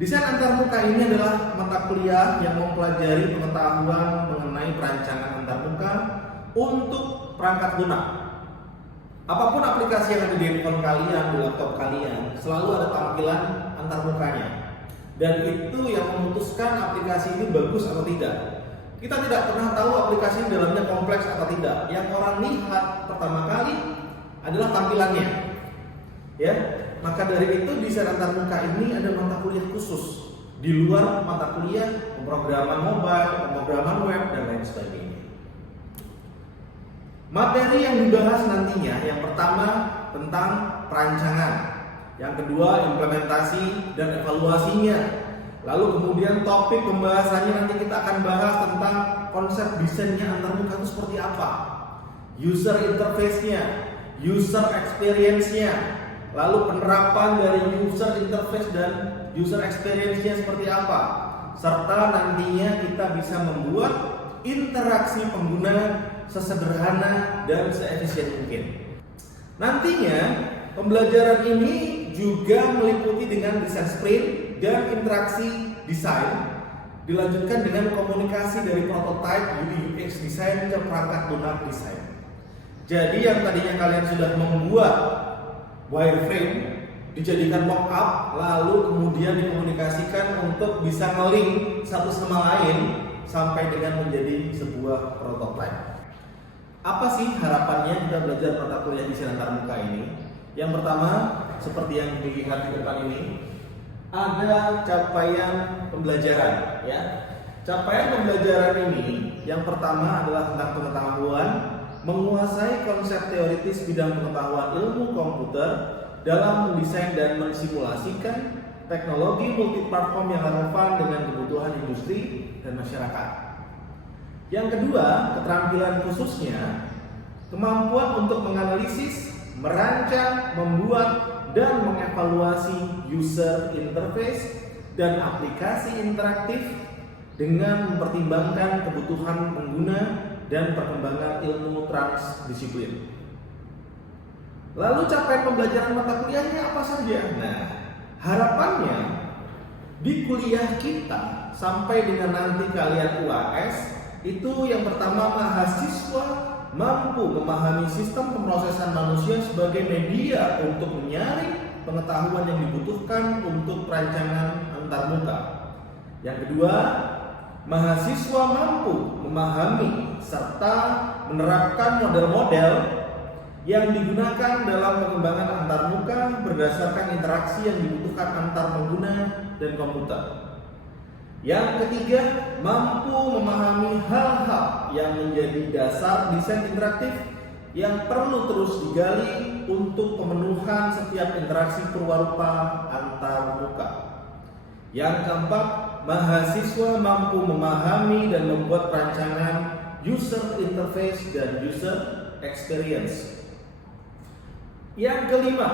Desain antarmuka ini adalah mata kuliah yang mempelajari pengetahuan mengenai perancangan antarmuka untuk perangkat lunak. Apapun aplikasi yang ada di handphone kalian, di laptop kalian, selalu ada tampilan antarmukanya. Dan itu yang memutuskan aplikasi ini bagus atau tidak. Kita tidak pernah tahu aplikasi ini dalamnya kompleks atau tidak. Yang orang lihat pertama kali adalah tampilannya. Ya, maka dari itu desain antarmuka ini ada mata kuliah khusus di luar mata kuliah pemrograman mobile, pemrograman web, dan lain sebagainya. Materi yang dibahas nantinya yang pertama tentang perancangan, yang kedua implementasi dan evaluasinya. Lalu kemudian topik pembahasannya nanti kita akan bahas tentang konsep desainnya antarmuka itu seperti apa, user interface-nya, user experience-nya. Lalu penerapan dari user interface dan user experience-nya seperti apa, serta nantinya kita bisa membuat interaksi pengguna sesederhana dan seefisien mungkin. Nantinya pembelajaran ini juga meliputi dengan desain sprint dan interaksi desain, dilanjutkan dengan komunikasi dari prototype UI UX design ke perangkat lunak design. Jadi yang tadinya kalian sudah membuat wireframe dijadikan mockup, lalu kemudian dikomunikasikan untuk bisa nge-link satu sama lain sampai dengan menjadi sebuah prototype. Apa sih harapannya kita belajar mata kuliah desain antarmuka ini? Yang pertama, seperti yang dilihat di depan ini, ada capaian pembelajaran, ya. Capaian pembelajaran ini yang pertama adalah tentang pengetahuan, menguasai konsep teoritis bidang pengetahuan ilmu komputer dalam mendesain dan mensimulasikan teknologi multiplatform yang relevan dengan kebutuhan industri dan masyarakat. Yang kedua, keterampilan khususnya kemampuan untuk menganalisis, merancang, membuat, dan mengevaluasi user interface dan aplikasi interaktif dengan mempertimbangkan kebutuhan pengguna dan perkembangan ilmu transdisiplin. Lalu capaian pembelajaran mata kuliahnya apa saja? Nah, harapannya di kuliah kita sampai dengan nanti kalian UAS itu yang pertama, mahasiswa mampu memahami sistem pemrosesan manusia sebagai media untuk menyaring pengetahuan yang dibutuhkan untuk perancangan antarmuka. Yang kedua, mahasiswa mampu memahami serta menerapkan model-model yang digunakan dalam pengembangan antarmuka berdasarkan interaksi yang dibutuhkan antar pengguna dan komputer. Yang ketiga, mampu memahami hal-hal yang menjadi dasar desain interaktif yang perlu terus digali untuk pemenuhan setiap interaksi perwarupa antarmuka. Yang keempat, mahasiswa mampu memahami dan membuat perancangan user interface dan user experience. Yang kelima,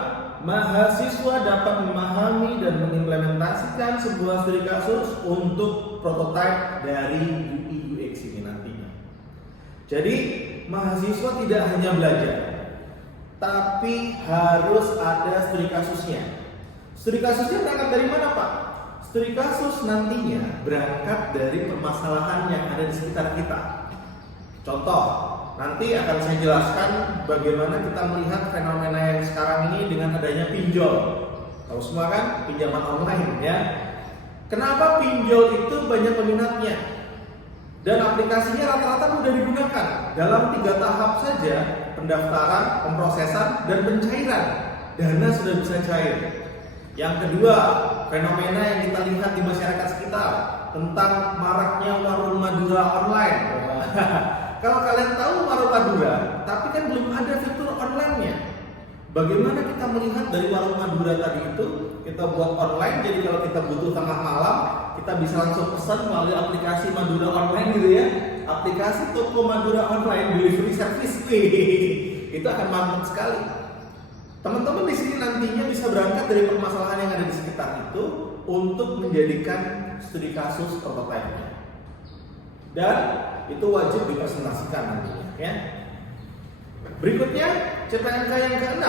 mahasiswa dapat memahami dan mengimplementasikan sebuah studi kasus untuk prototipe dari UI UX ini nantinya. Jadi, mahasiswa tidak hanya belajar, tapi harus ada studi kasusnya. Studi kasusnya berangkat dari mana, Pak? Studi kasus nantinya berangkat dari permasalahan yang ada di sekitar kita. Contoh, nanti akan saya jelaskan bagaimana kita melihat fenomena yang sekarang ini dengan adanya pinjol. Tahu semua kan, pinjaman online ya. Kenapa pinjol itu banyak peminatnya? Dan aplikasinya rata-rata mudah digunakan. Dalam 3 tahap saja, pendaftaran, pemrosesan, dan pencairan. Dana sudah bisa cair. Yang kedua, fenomena yang kita lihat di masyarakat sekitar tentang maraknya warung Madura online. Kalau kalian tahu warung Madura, tapi kan belum ada fitur online-nya. Bagaimana kita melihat dari warung Madura tadi itu? Kita buat online, jadi kalau kita butuh tengah malam, kita bisa langsung pesan melalui aplikasi Madura online gitu ya. Aplikasi toko Madura online delivery service. Itu akan mantap sekali. Teman-teman di sini nantinya bisa berangkat dari permasalahan yang ada di sekitar itu untuk menjadikan studi kasus prototipe-nya. Dan itu wajib dipresentasikan nantinya ya. Berikutnya CPNK yang ke-6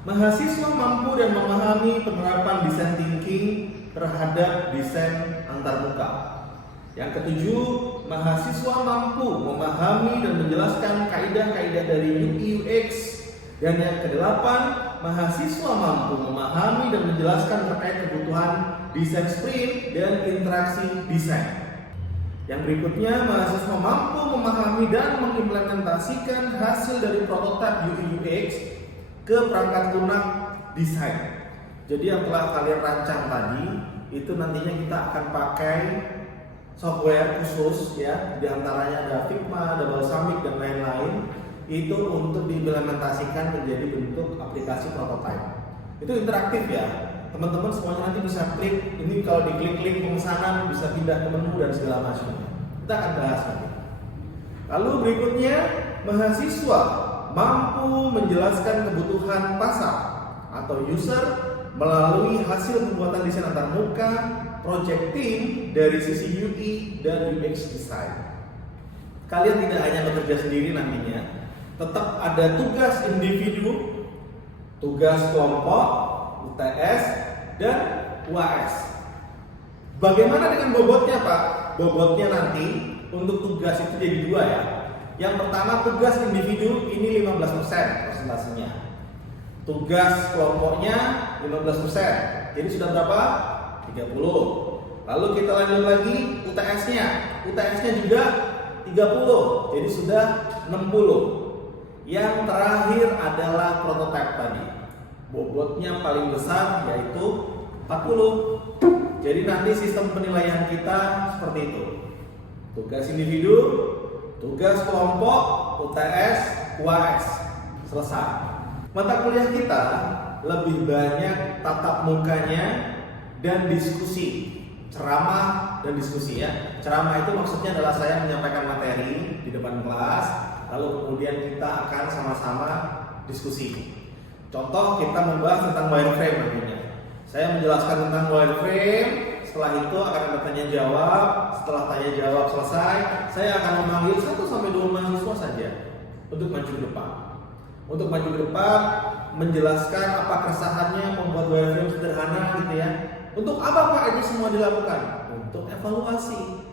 Mahasiswa mampu dan memahami penerapan design thinking terhadap desain antarmuka. Yang ketujuh, mahasiswa mampu memahami dan menjelaskan kaidah-kaidah dari UI UX. Dan yang kedelapan, mahasiswa mampu memahami dan menjelaskan terkait kebutuhan desain sprint dan interaksi desain. Yang berikutnya, mahasiswa mampu memahami dan mengimplementasikan hasil dari prototipe UI UX ke perangkat lunak desain. Jadi yang telah kalian rancang tadi itu nantinya kita akan pakai software khusus ya, diantaranya ada Figma, ada Balsamiq dan lain-lain. Itu untuk diimplementasikan menjadi bentuk aplikasi prototipe. Itu interaktif ya, teman-teman semuanya nanti bisa klik. Ini kalau diklik link pemesanan bisa pindah ke menu dan segala macam. Kita akan bahas nanti. Lalu berikutnya, mahasiswa mampu menjelaskan kebutuhan pasar atau user melalui hasil pembuatan desain antarmuka, project team dari sisi UI dan UX design. Kalian tidak hanya bekerja sendiri nantinya, tetap ada tugas individu, tugas kelompok, UTS, dan UAS. Bagaimana dengan bobotnya Pak? Bobotnya nanti untuk tugas itu jadi dua ya. Yang pertama tugas individu ini 15% presentasinya. Tugas kelompoknya 15%. Jadi sudah berapa? 30. Lalu kita lanjut lagi UTS-nya. UTS-nya juga 30. Jadi sudah 60. Yang terakhir adalah prototipe tadi. Bobotnya paling besar yaitu 40. Jadi nanti sistem penilaian kita seperti itu. Tugas individu, tugas kelompok, UTS, UAS. Selesai. Mata kuliah kita lebih banyak tatap mukanya dan diskusi. Ceramah dan diskusi ya. Ceramah itu maksudnya adalah saya menyampaikan materi di depan kelas, lalu kemudian kita akan sama-sama diskusi. Contoh kita membahas tentang wireframe nantinya. Saya menjelaskan tentang wireframe, setelah itu akan ada tanya jawab. Setelah tanya jawab selesai, saya akan memanggil 1-2 mahasiswa saja untuk maju ke depan. Untuk maju ke depan, menjelaskan apa keresahannya membuat wireframe sederhana gitu ya. Untuk apa Pak ini semua dilakukan? Untuk evaluasi.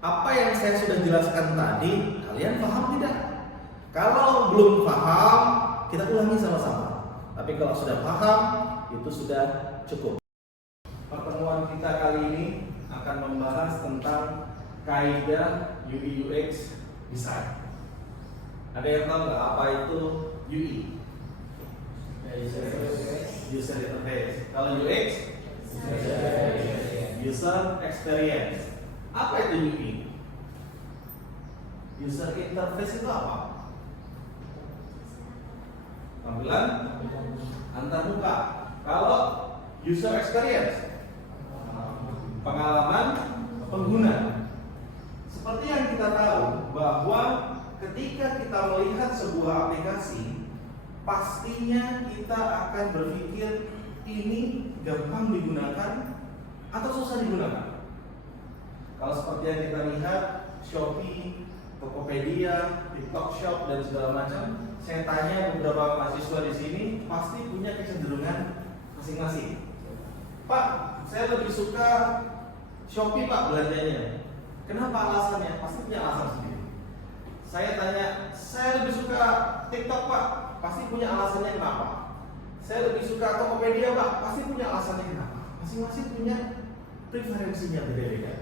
Apa yang saya sudah jelaskan tadi, kalian paham tidak? Kalau belum paham, kita ulangi sama-sama. Tapi kalau sudah paham, itu sudah cukup. Pertemuan kita kali ini akan membahas tentang kaidah UI UX design. Ada yang tahu nggak apa itu UI? User interface. Kalau UX, user experience. Apa itu UI? User interface itu apa? Tampilan antarmuka. Kalau user experience, pengalaman pengguna. Seperti yang kita tahu bahwa ketika kita melihat sebuah aplikasi, pastinya kita akan berpikir ini gampang digunakan atau susah digunakan. Kalau seperti yang kita lihat Shopee, Tokopedia, TikTok Shop dan segala macam, saya tanya beberapa mahasiswa di sini pasti punya kecenderungan masing-masing. Pak, saya lebih suka Shopee Pak belanjanya. Kenapa alasannya? Pasti punya alasan sendiri. Saya tanya, saya lebih suka TikTok Pak, pasti punya alasannya kenapa. Saya lebih suka Tokopedia Pak, pasti punya alasannya kenapa. Masing-masing punya preferensinya beda-beda.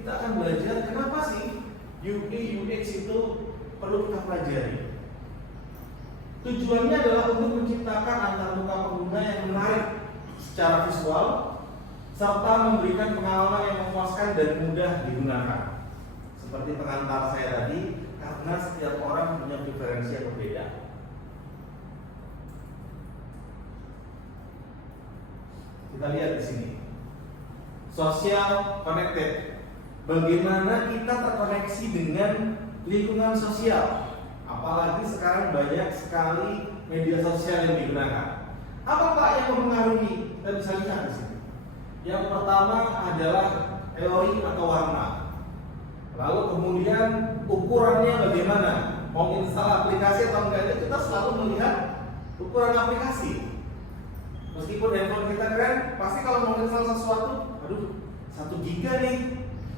Kita akan belajar kenapa sih UI UX itu perlu kita pelajari. Tujuannya adalah untuk menciptakan antarmuka pengguna yang menarik secara visual serta memberikan pengalaman yang memuaskan dan mudah digunakan. Seperti pengantar saya tadi, karena setiap orang punya preferensi yang berbeda. Kita lihat di sini. Social connected. Bagaimana kita terkoneksi dengan lingkungan sosial? Apalagi sekarang banyak sekali media sosial yang digunakan. Apa Pak yang mempengaruhi? Kita bisa lihat di sini. Yang pertama adalah teori atau warna. Lalu kemudian ukurannya bagaimana? Mau install aplikasi atau enggak, kita selalu melihat ukuran aplikasi. Meskipun handphone kita keren, pasti kalau mau install sesuatu, aduh 1 giga nih,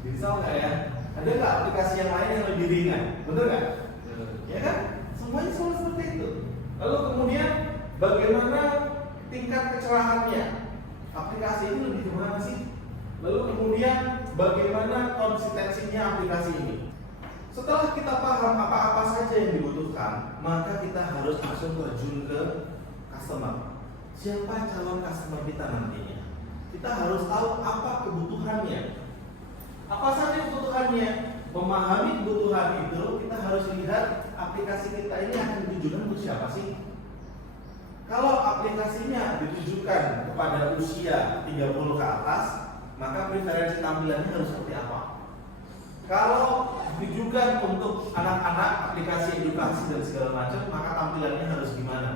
install nggak ya? Ada nggak aplikasi yang lain yang lebih ringan? Bener nggak? Ya kan? Semuanya selalu seperti itu. Lalu kemudian bagaimana tingkat kecerahannya? Aplikasi ini lebih kemana sih? Lalu kemudian bagaimana konsistensinya aplikasi ini? Setelah kita paham apa-apa saja yang dibutuhkan, maka kita harus langsung terjun ke customer. Siapa calon customer kita nantinya? Kita harus tahu apa kebutuhannya. Apa saja kebutuhannya? Memahami kebutuhan itu, kita harus lihat aplikasi kita ini akan ditujukan untuk siapa sih? Kalau aplikasinya ditujukan kepada usia 30 ke atas, maka preferensi tampilannya harus seperti apa? Kalau ditujukan untuk anak-anak, aplikasi edukasi dan segala macam, maka tampilannya harus gimana?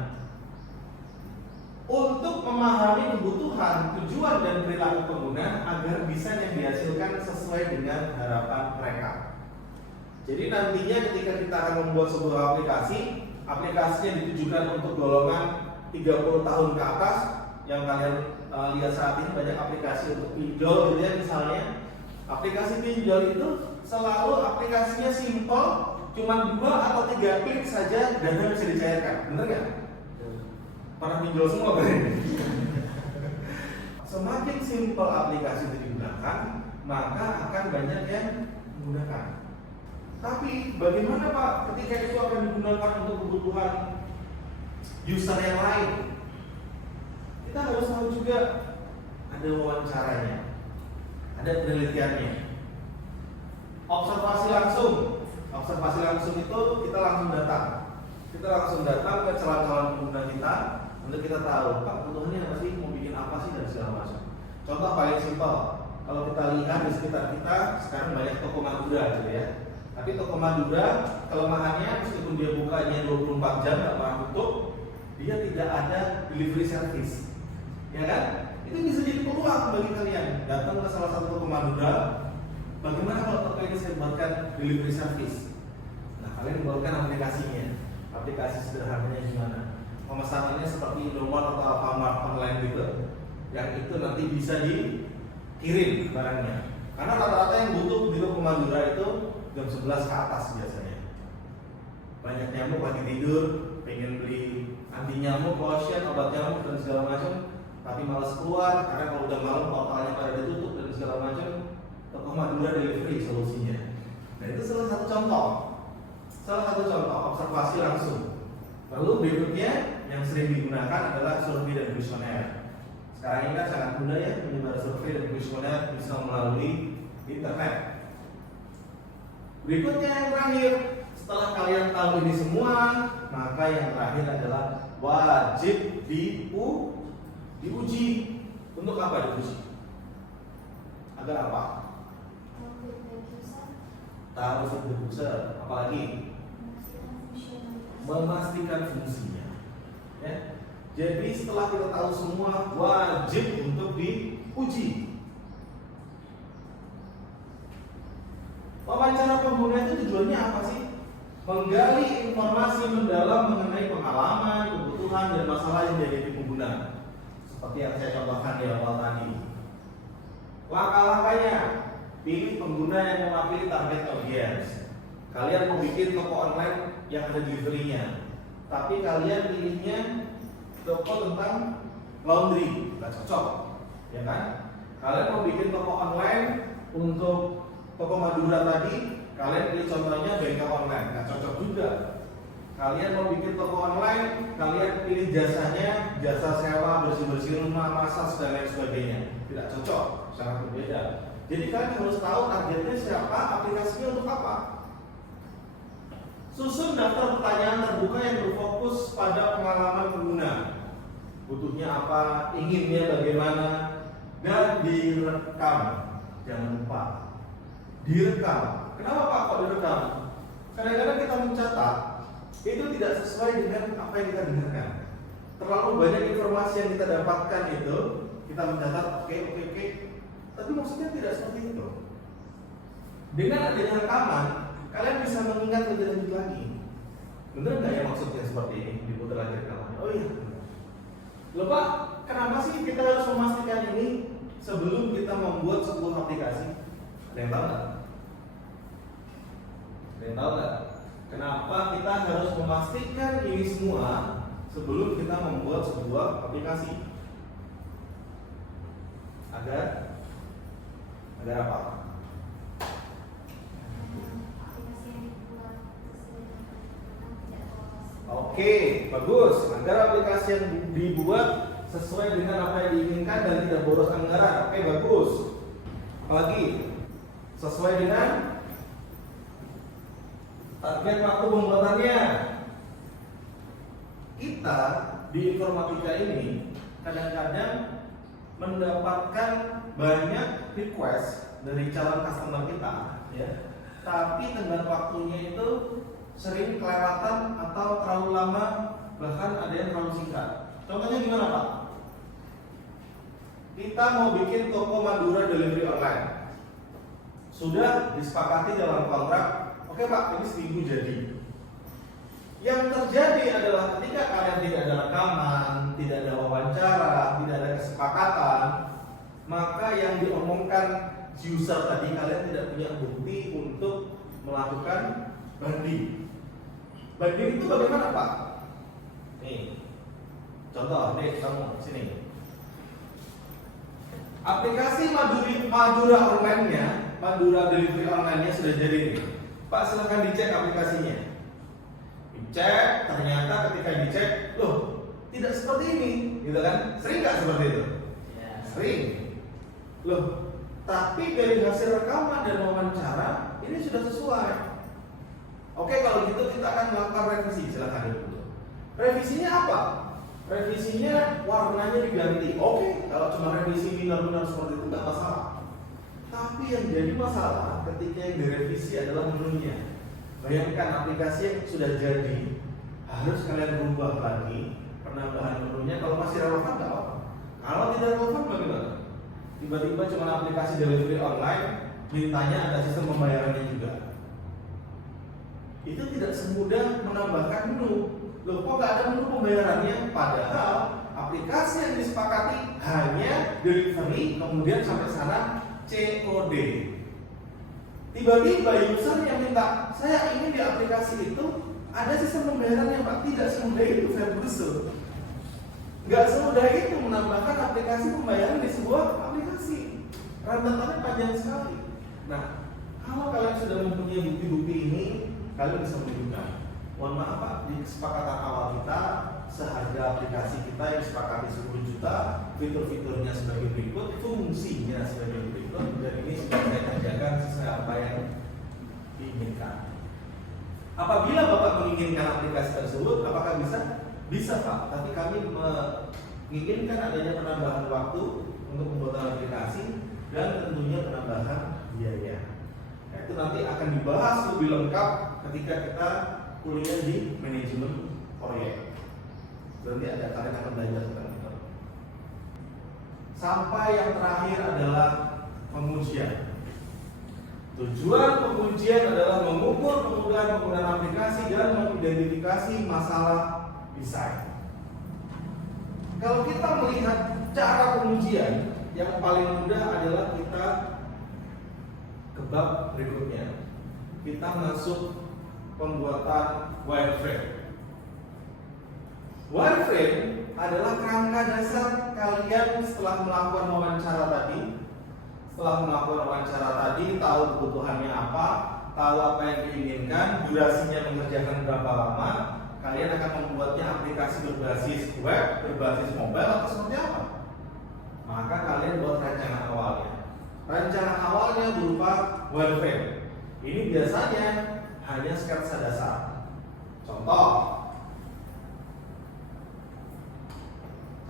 Untuk memahami kebutuhan, tujuan dan perilaku pengguna agar bisa yang dihasilkan sesuai dengan harapan mereka. Jadi nantinya ketika kita akan membuat sebuah aplikasi, aplikasinya ditujukan untuk golongan 30 tahun ke atas. Yang kalian lihat saat ini banyak aplikasi untuk pinjol gitu ya, misalnya. Aplikasi pinjol itu selalu aplikasinya simple, cuma 2 atau 3 klik saja dana bisa dicairkan, bener nggak? Pernah pinjol semua kan? Semakin simple aplikasi itu digunakan, maka akan banyak yang menggunakan. Tapi bagaimana Pak ketika itu akan digunakan untuk kebutuhan user yang lain? Kita harus tahu juga ada wawancaranya, ada penelitiannya. Observasi langsung itu kita langsung datang. Kita langsung datang ke calon-calon pengguna kita untuk kita tahu Pak kebutuhannya apa sih, mau bikin apa sih dan segala macam. Contoh paling simpel, kalau kita lihat di sekitar kita sekarang banyak toko Madura gitu ya. Tapi toko Madura kelemahannya meskipun dia bukanya 24 jam nggak pernah tutup, dia tidak ada delivery service, ya kan? Itu bisa jadi peluang bagi kalian datang ke salah satu toko Madura. Bagaimana kalau toko ini saya buatkan delivery service? Nah, kalian buatkan aplikasinya. Aplikasi sederhananya gimana? Pemesanannya seperti Indomaret atau Alfamart online gitu, yang itu nanti bisa dikirim barangnya. Karena rata-rata yang butuh di toko Madura itu jam 11 ke atas biasanya. Banyak nyamuk lagi tidur, pengen beli anti nyamuk, lotion, obat nyamuk dan segala macam, tapi malas keluar karena kalau udah malam portalnya pada ditutup dan segala macam. Toko Madura delivery solusinya. Nah itu salah satu contoh observasi langsung. Lalu berikutnya yang sering digunakan adalah survei dan kuesioner. Sekarang ini kan sangat mudah ya menyebar survei dan kuesioner bisa melalui internet. Berikutnya yang terakhir, setelah kalian tahu ini semua, maka yang terakhir adalah wajib diuji. Untuk apa diuji? Agar apa? Tahu feedback user, apalagi memastikan fungsinya. Ya. Jadi setelah kita tahu semua, wajib untuk diuji. Wawancara pengguna itu tujuannya apa sih? Menggali informasi mendalam mengenai pengalaman, kebutuhan, dan masalah yang dihadapi pengguna. Seperti yang saya contohkan di awal tadi. Langkah-langkahnya, pilih pengguna yang mewakili target audience. Kalian mau bikin toko online yang ada delivery-nya, tapi kalian pilihnya toko tentang laundry, nggak cocok, ya kan? Kalian mau bikin toko online untuk toko Madura tadi, kalian pilih contohnya bengkel online, nggak cocok juga. Kalian mau bikin toko online, kalian pilih jasanya, jasa sewa, bersih-bersih rumah, masak dan lain sebagainya, tidak cocok, sangat berbeda. Jadi kalian harus tahu targetnya siapa, aplikasinya untuk apa. Susun daftar pertanyaan terbuka yang berfokus pada pengalaman pengguna. Butuhnya apa, inginnya bagaimana, dan direkam. Jangan lupa direkam. Kenapa Pak kok direkam? Kadang-kadang kita mencatat itu tidak sesuai dengan apa yang kita dengarkan. Terlalu banyak informasi yang kita dapatkan itu, kita mencatat oke, tapi maksudnya tidak seperti itu. Dengan adanya rekaman, kalian bisa mengingat lebih lanjut lagi. Benar nggak ya maksudnya seperti ini? Diputar lagi rekamannya. Oh iya. Lupa kenapa sih kita harus memastikan ini sebelum kita membuat sebuah aplikasi? Ada yang tahu nggak? Ada yang tahu nggak? Kenapa kita harus memastikan ini semua sebelum kita membuat sebuah aplikasi? Agar apa? Oke, bagus. Agar aplikasi yang dibuat sesuai dengan apa yang diinginkan dan tidak boros anggaran. Oke, bagus. Apalagi sesuai dengan target waktu pembuatannya. Kita di informatika ini kadang-kadang mendapatkan banyak request dari calon customer kita, ya. Tapi tenggat waktunya itu sering kelewatan atau terlalu lama, bahkan ada yang terlalu singkat. Contohnya gimana, Pak? Kita mau bikin toko Madura delivery online. Sudah disepakati dalam kontrak, oke Pak, ini seminggu jadi. Yang terjadi adalah ketika kalian tidak ada rekaman, tidak ada wawancara, tidak ada kesepakatan, maka yang diomongkan user tadi kalian tidak punya bukti untuk melakukan banding. Banding itu bagaimana, Pak? Nih, contoh, nih kamu sini. Aplikasi Madura online-nya, Madura delivery online-nya sudah jadi nih. Pak, silahkan dicek aplikasinya. Dicek, ternyata ketika dicek, loh, tidak seperti ini, gitu kan? Sering nggak seperti itu? Ya. Sering. Loh, tapi dari hasil rekaman dan wawancara ini sudah sesuai. Oke, kalau gitu kita akan melakukan revisi. Silahkan dulu. Revisinya apa? Revisinya warnanya diganti. Oke, kalau cuma revisi benar-benar seperti itu nggak masalah. Tapi yang jadi masalah ketika yang direvisi adalah menunya. Bayangkan aplikasi yang sudah jadi harus kalian rubah lagi penambahan menunya. Kalau masih relevan nggak apa-apa. Kalau tidak relevan bagaimana? Tiba-tiba cuma aplikasi delivery online, mintanya ada sistem pembayarannya juga. Itu tidak semudah menambahkan menu. Loh, kok nggak ada menu pembayarannya? Padahal aplikasi yang disepakati hanya delivery, kemudian sampai sana COD. Tiba-tiba user yang minta, saya ingin di aplikasi itu ada sistem pembayarannya, Pak. Tidak semudah itu, Ferguson. Nggak semudah itu menambahkan aplikasi pembayaran di sebuah aplikasi. Rentetannya panjang sekali. Nah, kalau kalian sudah mempunyai bukti-bukti ini, kalian bisa menunjukkan. Mohon maaf Pak, di kesepakatan awal kita seharga aplikasi kita yang disepakati 10 juta, fitur-fiturnya sebagai berikut, fungsinya sebagai berikut, dan ini sudah saya kerjakan sesuai apa yang diinginkan. Apabila Bapak menginginkan aplikasi tersebut, apakah bisa? Bisa Pak, tapi kami menginginkan adanya penambahan waktu untuk pembuatan aplikasi dan tentunya penambahan biaya. Nah, itu nanti akan dibahas lebih lengkap ketika kita kuliah di manajemen proyek. Nanti ada kalian akan belajar tentang itu. Sampai yang terakhir adalah pengujian. Tujuan pengujian adalah mengukur kemudahan penggunaan aplikasi dan mengidentifikasi masalah desain. Kalau kita melihat cara pengujian, yang paling mudah adalah kita ke bab berikutnya. Kita masuk pembuatan wireframe. Wireframe adalah kerangka dasar kalian setelah melakukan wawancara tadi. Setelah melakukan wawancara tadi, tahu kebutuhannya apa, tahu apa yang diinginkan, durasinya mengerjakan berapa lama, kalian akan membuatnya aplikasi berbasis web, berbasis mobile atau seperti apa? Maka kalian buat rancangan awalnya. Rancangan awalnya berupa wireframe. Ini biasanya hanya sketsa dasar. Contoh,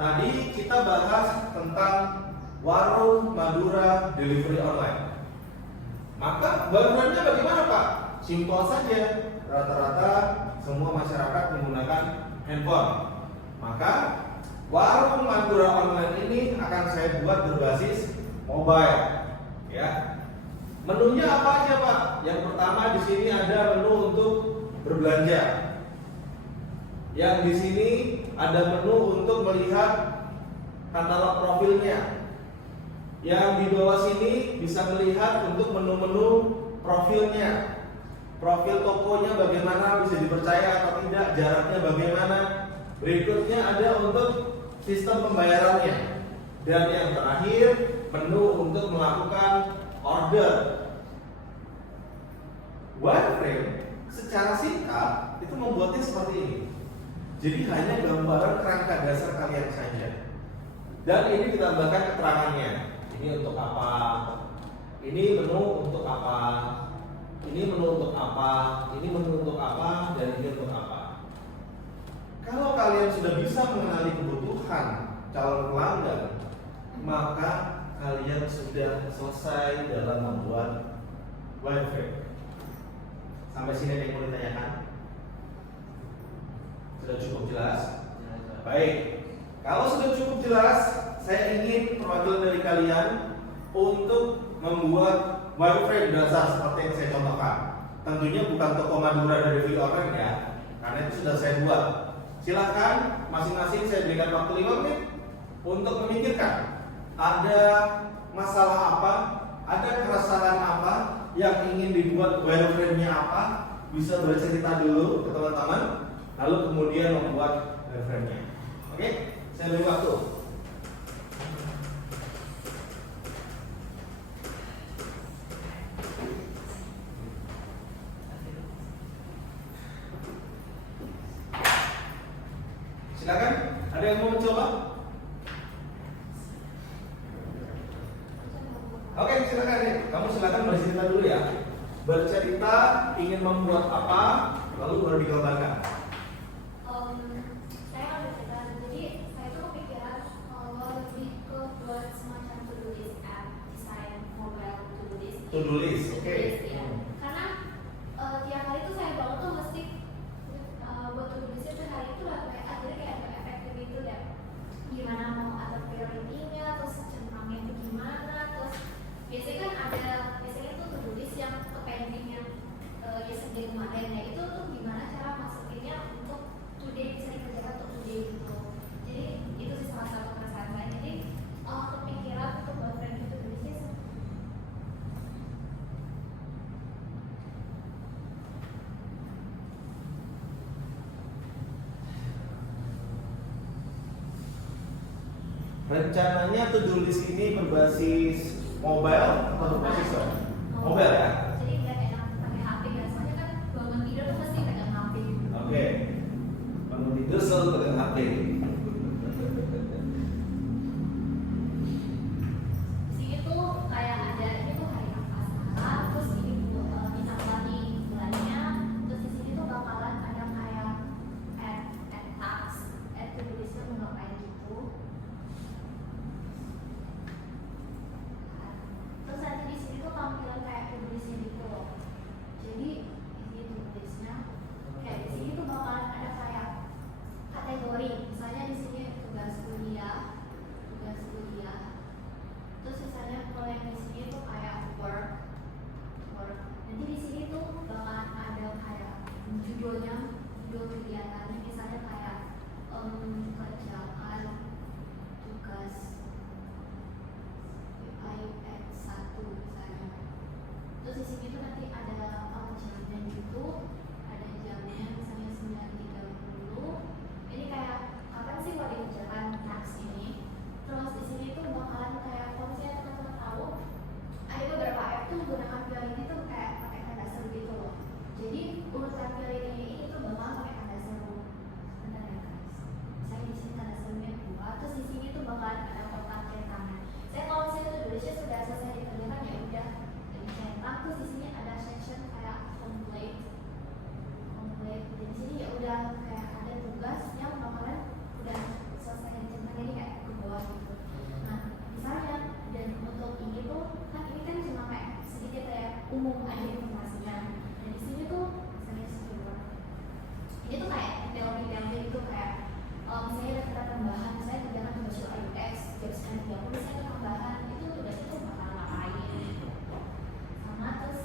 tadi kita bahas tentang warung Madura delivery online. Maka wireframe-nya bagaimana Pak? Simpel saja. Rata-rata semua masyarakat menggunakan handphone. Maka warung Madura online ini akan saya buat berbasis mobile. Ya. Menunya apa aja Pak? Yang pertama di sini ada menu untuk berbelanja. Yang di sini ada menu untuk melihat katalog profilnya. Yang di bawah sini bisa melihat untuk menu-menu profilnya. Profil tokonya bagaimana, bisa dipercaya atau tidak, jaraknya bagaimana. Berikutnya ada untuk sistem pembayarannya. Dan yang terakhir, menu untuk melakukan order. Wireframe secara singkat itu membuatnya seperti ini. Jadi hanya gambaran kerangka dasar kalian saja. Dan ini ditambahkan keterangannya. Ini untuk apa? Ini menu untuk apa? Ini menu untuk apa? Ini menu untuk apa? Dan ini untuk apa? Kalau kalian sudah bisa mengenali kebutuhan calon pelanggan, maka kalian sudah selesai dalam membuat wireframe. Sampai sini ada yang mau ditanyakan? Sudah cukup jelas? Baik. Kalau sudah cukup jelas, saya ingin perwakilan dari kalian untuk membuat wireframe dasar seperti yang saya contohkan. Tentunya bukan toko Madura dari Vioren ya, karena itu sudah saya buat. Silahkan masing-masing saya berikan waktu 5 menit untuk memikirkan ada masalah apa, ada keresahan apa yang ingin dibuat, wireframe-nya apa, bisa bercerita dulu ke teman-teman, lalu kemudian membuat wireframe-nya. Oke, saya beri waktu. Silakan, ada yang mau mencoba? Oke, silakan ya. Kamu silakan bercerita dulu ya. Bercerita ingin membuat apa, lalu baru digambarkan. Saya ada cerita. Jadi saya tuh kepikiran kalau lebih ke buat semacam to-do list app, desain mobile to-do list. To-do list, oke. Ya. Karena tiap hari tuh saya bangun tuh mesti buat to-do list itu hari itu lah kayak akhirnya kayak efektif itu ya. Gimana mau atur priority-nya, terus centangnya itu gimana, terus biasanya tuh to-do list yang pending yang yesterday kemarin ya itu tuh gimana cara masukinnya untuk today bisa dikerjakan untuk today gitu. Jadi itu sih salah satu keresahan saya. Jadi kepikiran untuk buat friend to do list sih. Rencananya to-do list ini berbasis mobile atau berbasis web? Mobile ya? Jadi biar enak pakai HP kan. Soalnya kan bangun tidur tuh pasti pegang HP gitu. Oke. Bangun tidur selalu pegang HP. Di sini tuh kayak ada ini tuh hari apa sekarang, terus ini tuh minat lagi bulannya, terus di sini tuh bakalan ada kayak add task, add to do listnya mau ngapain gitu. Terus nanti di sini tuh tampilan kayak to do listnya gitu loh. Jadi ini to do listnya kayak di sini tuh bakalan ada kayak kategori, misalnya di sini tugas kuliah. Terus misalnya kalau yang di sini tuh kayak work. Nanti di sini tuh bakalan ada kayak judul kegiatannya, misalnya kayak kerjakan tugas IPad 1 misalnya. Terus di sini tuh nanti ada jamnya gitu, ada jamnya misalnya 9.30. Ini kayak kapan sih mau dikerjakan task ini? Terus di sini tuh bakalan kayak kalau misalnya teman-teman tahu ada beberapa app tuh menggunakan priority tuh kayak pakai tanda seru gitu loh. Jadi urutan priority ini tuh bakal pakai tanda seru. Bentar ya guys. Misalnya di sini tanda serunya 2, terus di sini tuh bakalan ada kotak cetangan. Saya kalau misalnya tuh tulisnya sudah selesai dikerjakan ya udah dicetak. Terus di sini ada section kayak complete. Dan di sini ya udah kayak ada tugas yang bakalan udah selesai dicetak, jadi kayak ke bawah gitu. Nah misalnya dan untuk ini tuh kan ini kan cuma kayak sedikit kayak umum aja informasinya. Dan di sini tuh misalnya skewer ini tuh kayak detail-detailnya gitu kayak misalnya ada kata tambahan, misalnya kerjakan tugas UI UX jam 9.30, misalnya ada tambahan itu tugas itu bakal ngapain sama. Terus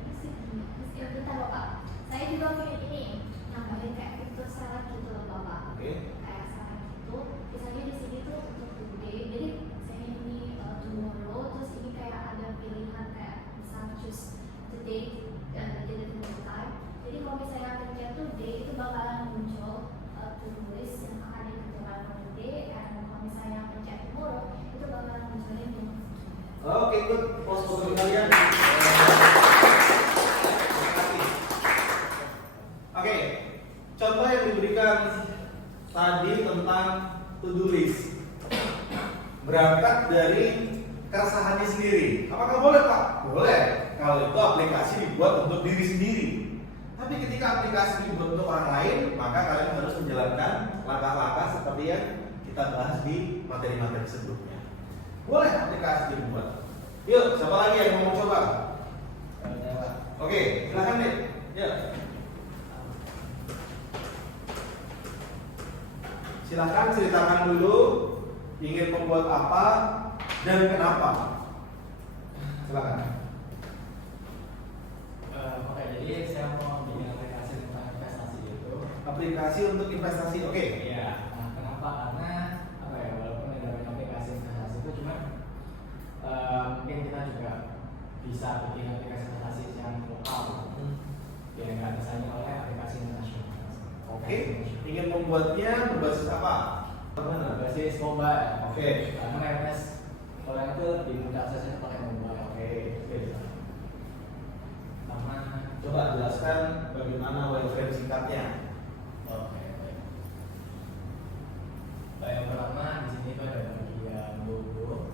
ini sih gini, terus bentar loh Kak, saya juga punya ini nambahin kayak fitur salad gitu loh Bapak. Oke. Kayak salad gitu, misalnya di sini tuh untuk ikut pose foto kalian. Oke, contoh yang diberikan tadi tentang to-do list. Berangkat dari keresahannya sendiri. Apakah boleh Pak? Boleh. Kalau itu aplikasi dibuat untuk diri sendiri. Tapi ketika aplikasi dibuat untuk orang lain, maka kalian harus menjalankan langkah-langkah seperti yang kita bahas di materi-materi sebelumnya. Boleh aplikasi dibuat. Yuk, siapa lagi yang mau coba? Oke, silakan deh. Yuk. Silakan ceritakan dulu ingin membuat apa dan kenapa. Silakan. Oke, jadi saya mau bikin aplikasi tentang investasi itu. Aplikasi untuk investasi, oke. Iya. Nah, kenapa? Karena apa ya? Walaupun ada banyak aplikasi investasi itu, cuma mungkin kita juga bisa bikin aplikasi investasi yang lokal, yang nggak disaingi oleh aplikasi internasional. Oke. Ingin membuatnya berbasis apa? Berbasis mobile. Oke. Karena mayoritas orang itu lebih mudah aksesnya pakai mobile. Oke. Sama. Coba jelaskan bagaimana wireframe singkatnya. Oke, baik. Yang pertama di sini itu ada bagian logo,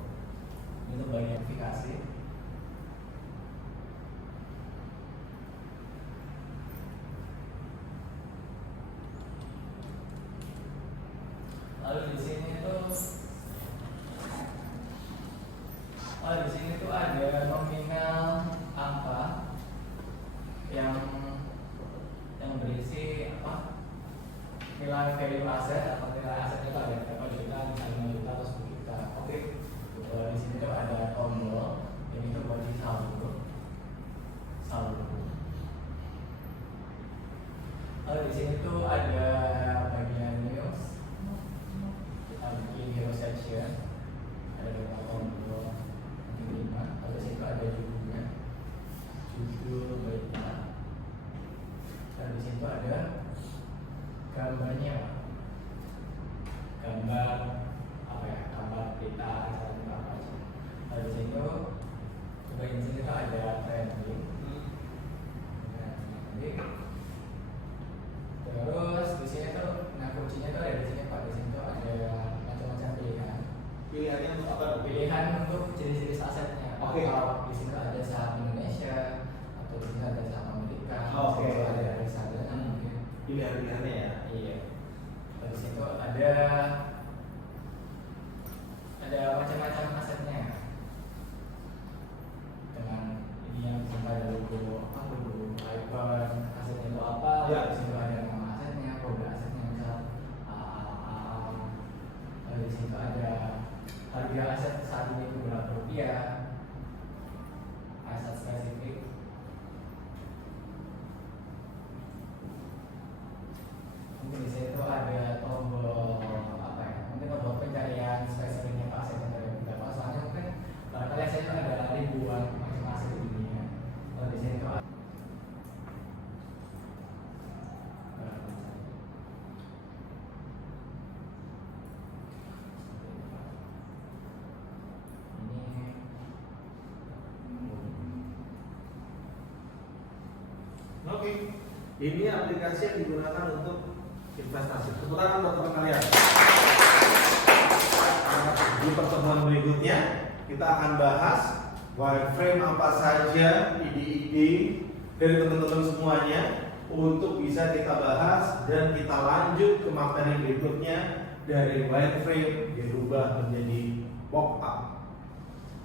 itu bagian aplikasi. Lalu di sini tuh ada nominal angka yang berisi apa? Nilai value aset atau nilai aset itu ada berapa juta, misalnya 5 juta atau 10 juta. Oke. Di sini tuh ada tombol yang itu buat di saldo. Lalu di sini tuh ada bagian news. Kita bikin hero section. Ada beberapa tombol, mungkin 5. Lalu di situ ada judulnya, judul berita. Dan di situ ada gambarnya, gambar apa ya? Gambar berita acara itu apa aja. Lalu di situ bagian sini tuh ada trending. Terus di sini tuh, nah kuncinya tuh ada di sini Pak. Di sini tuh ada macam-macam pilihan. Pilihannya untuk apa? Pilihan untuk jenis-jenis asetnya. Oke. Kalau di sini ada saham Indonesia, atau di sini ada saham Amerika, Oke. atau ada reksadana mungkin. Pilihan-pilihannya ya. Iya. Terus situ ada macam-macam asetnya. Dengan ini yang misalnya ada logo icon asetnya itu apa? Ya. Di situ ada nama asetnya, kode asetnya misal. Lalu di situ ada harga aset saat ini itu berapa rupiah, aset spesifik. Mungkin di sini tuh ada tombol apa ya? Mungkin tombol pencarian spesifiknya Pak asetnya dari berapa. Soalnya mungkin barangkali asetnya ada ribuan macam aset di dunia. Kalau di sini tuh Oke. Ini aplikasi yang digunakan untuk investasi. Tepuk tangan buat teman kalian. Di pertemuan berikutnya kita akan bahas wireframe apa saja, ide-ide dari teman-teman semuanya untuk bisa kita bahas dan kita lanjut ke materi berikutnya dari wireframe dirubah menjadi mockup.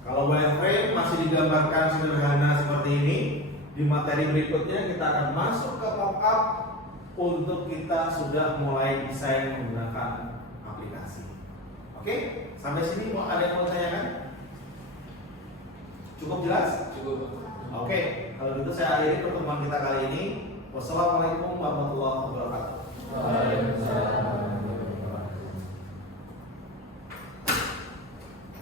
Kalau wireframe masih digambarkan sederhana seperti ini, di materi berikutnya kita akan masuk ke mockup untuk kita sudah mulai desain menggunakan aplikasi. Oke, sampai sini mau ada yang mau tanyakan? Cukup jelas? cukup. Oke, kalau gitu saya akhiri pertemuan kita kali ini. Wassalamualaikum warahmatullahi wabarakatuh. Waalaikumsalam.